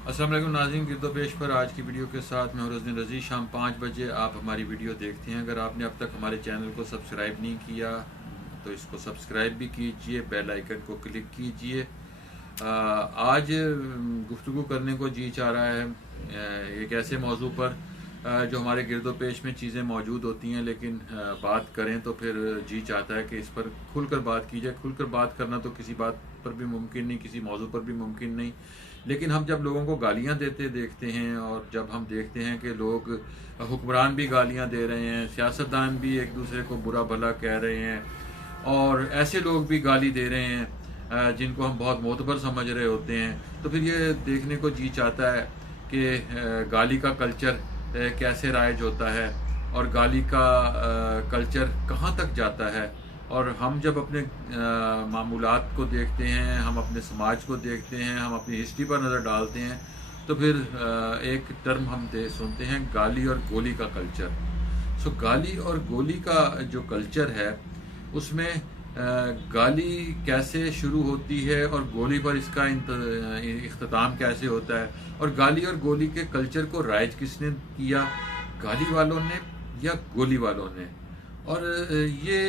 अस्सलाम वालेकुम नाज़रीन, गिरदोपेश पर आज की वीडियो के साथ मैं हूं रज़ी। शाम 5 बजे आप हमारी वीडियो देखते हैं। अगर आपने अब तक हमारे चैनल को सब्सक्राइब नहीं किया तो इसको सब्सक्राइब भी कीजिए, बेल आइकन को क्लिक कीजिए। आज गुफ्तगू करने को जी चाह रहा है एक ऐसे मौजू पर जो हमारे गिरदोपेश में चीज़ें मौजूद होती हैं, लेकिन बात करें तो फिर जी चाहता है कि इस पर खुलकर बात की जाए। खुलकर बात करना तो किसी बात पर भी मुमकिन नहीं, किसी मौजू पर भी मुमकिन नहीं, लेकिन हम जब लोगों को गालियां देते देखते हैं और जब हम देखते हैं कि लोग हुक्मरान भी गालियां दे रहे हैं, सियासतदान भी एक दूसरे को बुरा भला कह रहे हैं और ऐसे लोग भी गाली दे रहे हैं जिनको हम बहुत मोतबर समझ रहे होते हैं, तो फिर ये देखने को जी चाहता है कि गाली का कल्चर कैसे राइज होता है और गाली का कल्चर कहाँ तक जाता है। और हम जब अपने मामूलात को देखते हैं, हम अपने समाज को देखते हैं, हम अपनी हिस्ट्री पर नज़र डालते हैं, तो फिर एक टर्म हम सुनते हैं, गाली और गोली का कल्चर। सो गाली और गोली का जो कल्चर है उसमें गाली कैसे शुरू होती है और गोली पर इसका इख्तिताम कैसे होता है, और गाली और गोली के कल्चर को राइज किसने किया, गाली वालों ने या गोली वालों ने। और ये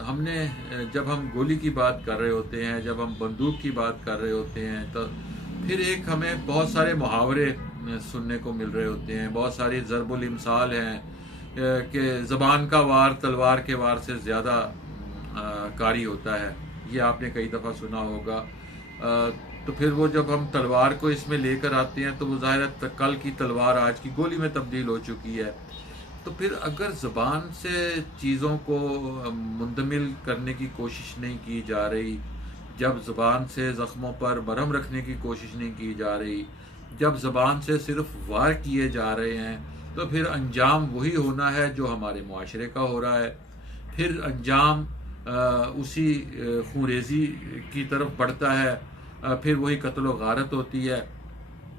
हमने जब हम गोली की बात कर रहे होते हैं, जब हम बंदूक की बात कर रहे होते हैं, तो फिर एक हमें बहुत सारे मुहावरे सुनने को मिल रहे होते हैं, बहुत सारी ज़रबुल इमसाल हैं कि ज़बान का वार तलवार के वार से ज़्यादा कारी होता है। ये आपने कई दफ़ा सुना होगा। तो फिर वो जब हम तलवार को इसमें लेकर आते हैं तो वो ज़ाहिर है कल की तलवार आज की गोली में तब्दील हो चुकी है। तो फिर अगर ज़बान से चीज़ों को मुंदमिल करने की कोशिश नहीं की जा रही, जब ज़बान से ज़ख्मों पर मरहम रखने की कोशिश नहीं की जा रही, जब ज़बान से सिर्फ वार किए जा रहे हैं, तो फिर अंजाम वही होना है जो हमारे मुआशरे का हो रहा है। फिर अंजाम उसी खूंरेज़ी की तरफ बढ़ता है, फिर वही कत्ल व गारत होती है।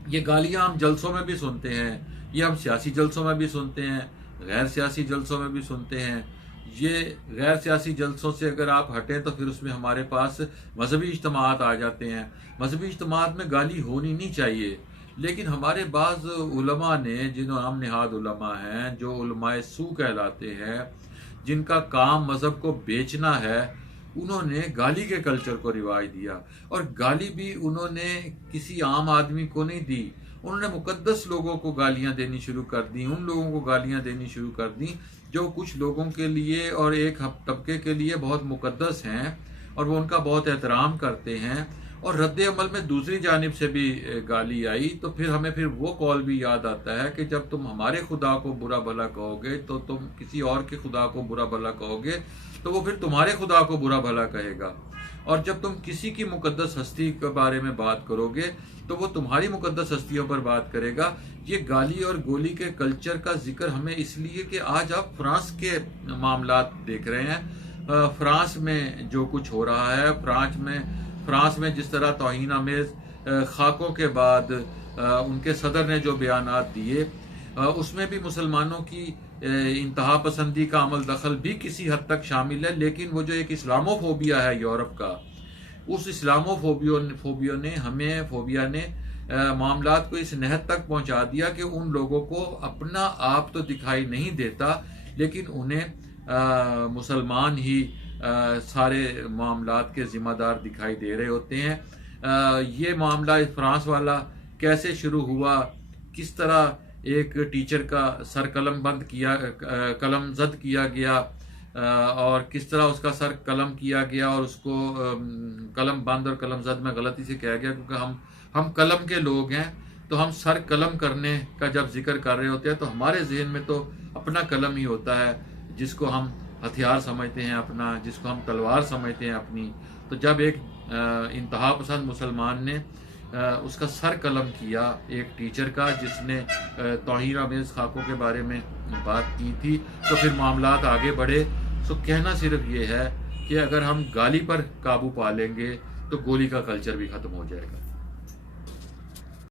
ये गालियाँ हम जलसों में भी सुनते हैं, ये हम सियासी जलसों में भी सुनते हैं, गैर सियासी जलसों में भी सुनते हैं। ये गैर सियासी जलसों से अगर आप हटें तो फिर उसमें हमारे पास मजहबी इज्तिमात आ जाते हैं। मजहबी इज्तिमात में गाली होनी नहीं चाहिए, लेकिन हमारे बाज़ उलमा ने, जिन्हों नाम निहाद उलमा हैं, जो उलमाए सू कहलाते हैं, जिनका काम मज़हब को बेचना है, उन्होंने गाली के कल्चर को रिवाज दिया। और गाली भी उन्होंने किसी आम आदमी को नहीं दी, उन्होंने मुकद्दस लोगों को गालियां देनी शुरू कर दी, उन लोगों को गालियां देनी शुरू कर दी जो कुछ लोगों के लिए और एक तबके के लिए बहुत मुकद्दस हैं और वो उनका बहुत एहतराम करते हैं। और रद्द अमल में दूसरी जानिब से भी गाली आई, तो फिर हमें फिर वो कौल भी याद आता है कि जब तुम हमारे खुदा को बुरा भला कहोगे तो तुम किसी और के खुदा को बुरा भला कहोगे तो वो फिर तुम्हारे खुदा को बुरा भला कहेगा। और जब तुम किसी की मुकद्दस हस्ती के बारे में बात करोगे तो वो तुम्हारी मुकद्दस हस्तियों पर बात करेगा। ये गाली और गोली के कल्चर का जिक्र हमें इसलिए कि आज आप फ्रांस के मामलात देख रहे हैं। फ्रांस में जो कुछ हो रहा है, फ्रांस में जिस तरह तौहीन आमेज खाकों के बाद उनके सदर ने जो बयानात दिए, उसमें भी मुसलमानों की इंतहा पसंदी का अमल दखल भी किसी हद तक शामिल है। लेकिन वो जो एक इस्लामोफोबिया है यूरोप का, उस फोबिया ने मामलात को इस नहद तक पहुंचा दिया कि उन लोगों को अपना आप तो दिखाई नहीं देता, लेकिन उन्हें मुसलमान ही सारे मामलात के ज़िम्मेदार दिखाई दे रहे होते हैं। ये मामला फ्रांस वाला कैसे शुरू हुआ, किस तरह एक टीचर का सर कलमजद किया गया और किस तरह उसका सर कलम किया गया और उसको कलम बंद और कलम जद में गलती से कहा गया, क्योंकि हम कलम के लोग हैं, तो हम सर कलम करने का जब जिक्र कर रहे होते हैं तो हमारे जहन में तो अपना कलम ही होता है, जिसको हम हथियार समझते हैं अपना, जिसको हम तलवार समझते हैं अपनी। तो जब एक इंतहा पसंद मुसलमान ने उसका सर कलम किया एक टीचर का, जिसने तौहीन आमेज खाकों के बारे में बात की थी, तो फिर मामलात आगे बढ़े। तो कहना सिर्फ ये है कि अगर हम गाली पर काबू पा लेंगे तो गोली का कल्चर भी ख़त्म हो जाएगा।